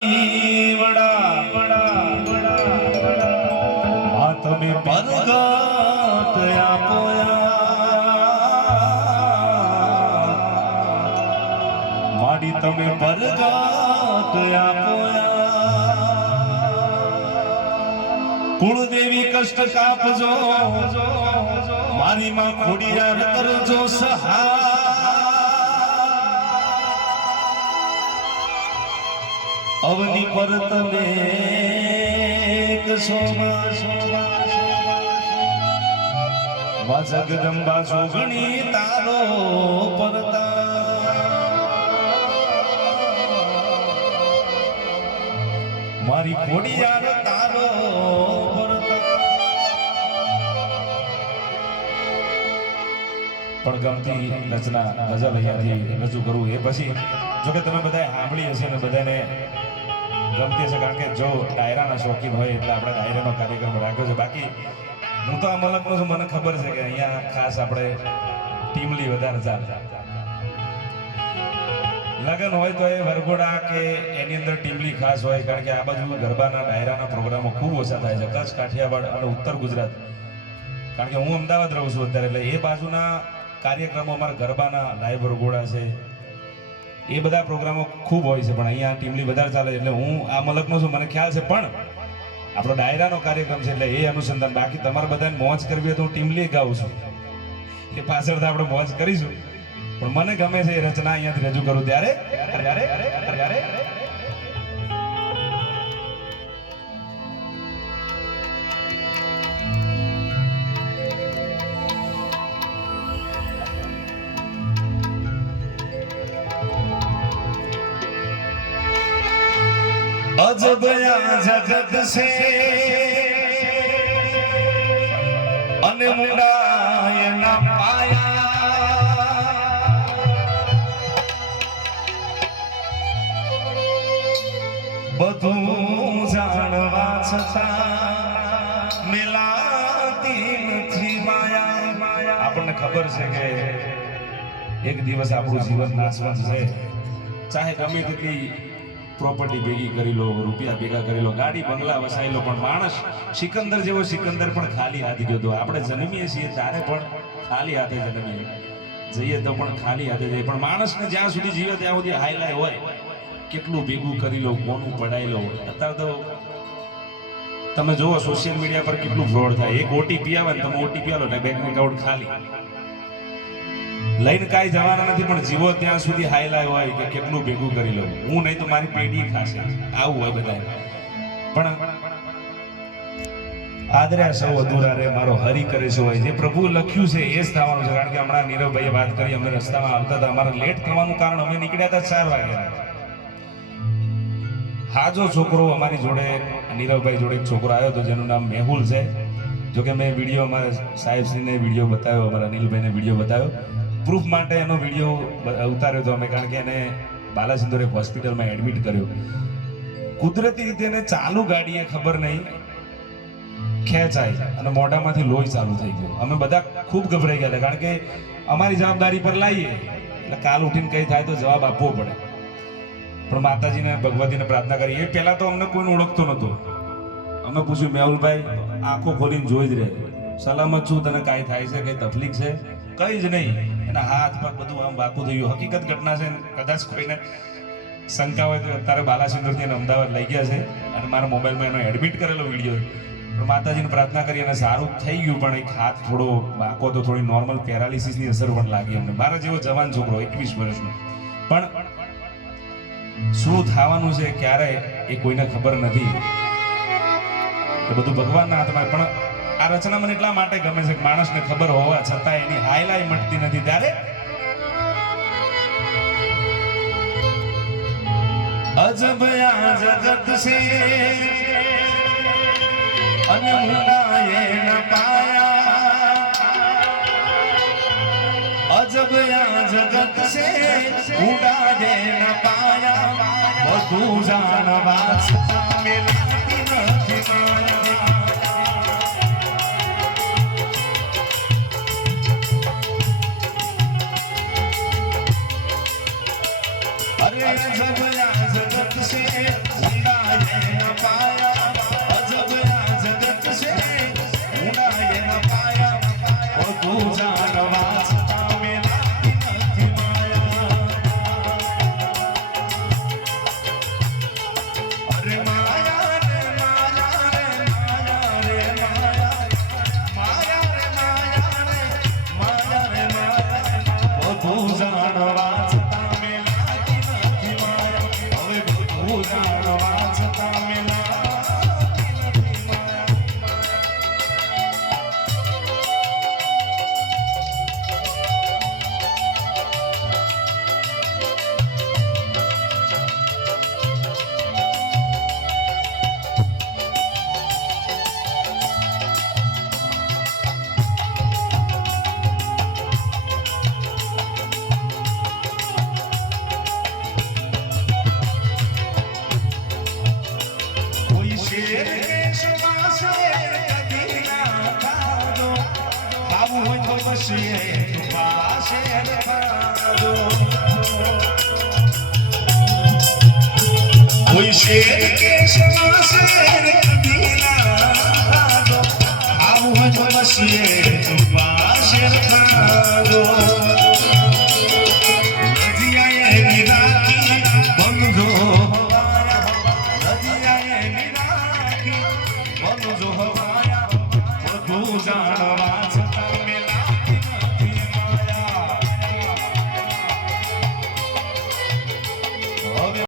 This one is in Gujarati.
તમે પરગત માડી તમે પરગત કુળદેવી કષ્ટ કાપજો મારી માં ખોડિયાર કરજો સહાય અવની પર તમે જગદંબા જોગણી તારો પરતા મારી ખોડિયાર તારો પરતા પણ ગમતી રચના ગઝલ અહીંયાથી રજૂ કરવું એ પછી જોકે તમે બધા સાંભળી હશે ને બધાને ગમતી હશે કારણ કે જો ડાયરાના શોખીન હોય એટલે આપણે ડાયરાનો કાર્યક્રમ રાખ્યો છે બાકી હું તો આ મલકનો છું મને ખબર છે કે અહીંયા ખાસ આપણે ટીમલી વધારે ચાલે લગન હોય તો એ વરઘોડા કે એની અંદર ટીમલી ખાસ હોય કારણ કે આ બાજુ ગરબાના ડાયરાના પ્રોગ્રામો ખૂબ ઓછા થાય છે કચ્છ કાઠિયાવાડ અને ઉત્તર ગુજરાત કારણ કે હું અમદાવાદ રહું છું અત્યારે એટલે એ બાજુના કાર્યક્રમો અમારા ગરબાના લાઈવ વરઘોડા છે એ બધા પ્રોગ્રામો ખૂબ હોય છે પણ અહીંયા ટીમલી વધારે ચાલે એટલે હું આ મલકનો છું મને ખ્યાલ છે પણ આપણો ડાયરાનો કાર્યક્રમ છે એટલે એ અનુસંધાન બાકી તમારે બધાને મોજ કરવી હોય તો હું ટીમલી ગાઉં છું એ પાછળથી આપણે મોજ કરીશું પણ મને ગમે છે એ રચના અહીંયાથી રજૂ કરું ત્યારે अजब जगत से अनमुंडाय न पाया બધું જાણવા છતાં મિલાતી નથી માયા આપણને ખબર છે કે એક દિવસ આપણું જીવન નાશવંત છે ચાહે ગમે તેટલી પ્રોપર્ટી ભેગી કરી લો રૂપિયા ભેગા કરી લો ગાડી બંગલા વસાઈ લો પણ માણસ સિકંદર જેવો સિકંદર પણ ખાલી હાથે ગયો તો આપણે જન્મીએ છીએ ત્યારે પણ ખાલી હાથે જન્મીએ જઈએ તો પણ ખાલી હાથે જઈએ પણ માણસને જ્યાં સુધી જીવે ત્યાં સુધી હાઈલાઈ હોય કેટલું ભેગું કરી લો કોનું પડાઈ લો અત્યારે તો તમે જુઓ સોશિયલ મીડિયા પર કેટલું ફ્રોડ થાય એક ઓટીપી આવે ને તમે ઓટીપી આલો એટલે બેંક એકાઉન્ટ ખાલી લઈને કાંઈ જવાના નથી પણ જીવો ત્યાં સુધી હાઈલાઈ હોય કે કેટલું ભેગું કરી લઉં હું નહીં તો મારી પેઢી ખાશે આવું હોય બધા પણ આદર્યા સૌ અધૂરા રે મારો હરી કરે છે હોય જે પ્રભુ લખ્યું છે એ જ થવાનું છે કારણ કે હમણાં નીરવભાઈએ વાત કરી અમે રસ્તામાં આવતા હતા અમારે લેટ થવાનું કારણ અમે નીકળ્યા હતા 4 વાગ્યા હાજો છોકરો અમારી જોડે નીરવભાઈ જોડે એક છોકરો આવ્યો હતો જેનું નામ મેહુલ છે જોકે મેં વિડીયો અમારા સાહેબશ્રીને વિડીયો બતાવ્યો અમારા અનિલભાઈને વિડીયો બતાવ્યો પ્રૂફ માટે એનો વિડીયો ઉતાર્યો હતો અમે કારણ કે એને બાલાસિંદોર એક હોસ્પિટલમાં એડમિટ કર્યો કુદરતી રીતે એને ચાલુ ગાડીએ ખબર નહીં ખેંચાય અને મોઢામાંથી લોહી ચાલુ થઈ ગયું અમે બધા ખૂબ ગભરાઈ ગયા કારણ કે અમારી જવાબદારી પર લાવીએ એટલે કાલ ઉઠીને કંઈ થાય તો જવાબ આપવો પડે પણ માતાજીને ભગવતીને પ્રાર્થના કરી એ પહેલા તો અમને કોઈને ઓળખતો નહોતો અમે પૂછ્યું મેહુલભાઈ આંખો ખોલીને જોઈ જ રહે સલામત છું તને કાંઈ થાય છે કંઈ તકલીફ છે કઈ જ નહીં એના હાથ પગ બધું આમ બાકું થઈ ગયું હકીકત ઘટના છે કદાચ કોઈને શંકા હોય તો અત્યારે બાલાસિંદોરથી એને અમદાવાદ લઈ ગયા છે અને મારા મોબાઈલમાં એનો એડમિટ કરેલો વિડીયો પણ માતાજીને પ્રાર્થના કરી અને સારું થઈ ગયું પણ એક હાથ થોડો બાકો તો થોડી નોર્મલ પેરાલિસિસની અસર પણ લાગી અમને મારા જેવો જવાન છોકરો 21 વર્ષનો પણ શું થવાનું છે ક્યારે એ કોઈને ખબર નથી એ બધું ભગવાનના હાથમાં પણ આ રચના મને એટલા માટે ગમે છે કે માણસને ખબર હોવા છતાં એની હાઈલાઈ મટતી નથી ત્યારે અજબ આ જગત સે અનમુંડાય ન પાયા અજબ આ જગત સે ઉડાડે ન પાયા બધું જાણવા છતાં મિલતી નથી માયા अरे जब जगत से શેર કેશમાં શેર કદી ના ખાધો ખાવું હોય તો બસ એક શેર ખાધો કોઈ શેર કેશમાં શેર કદી ના ખાધો ખાવું હોય તો બસ એક શેર ખાધો જાણવા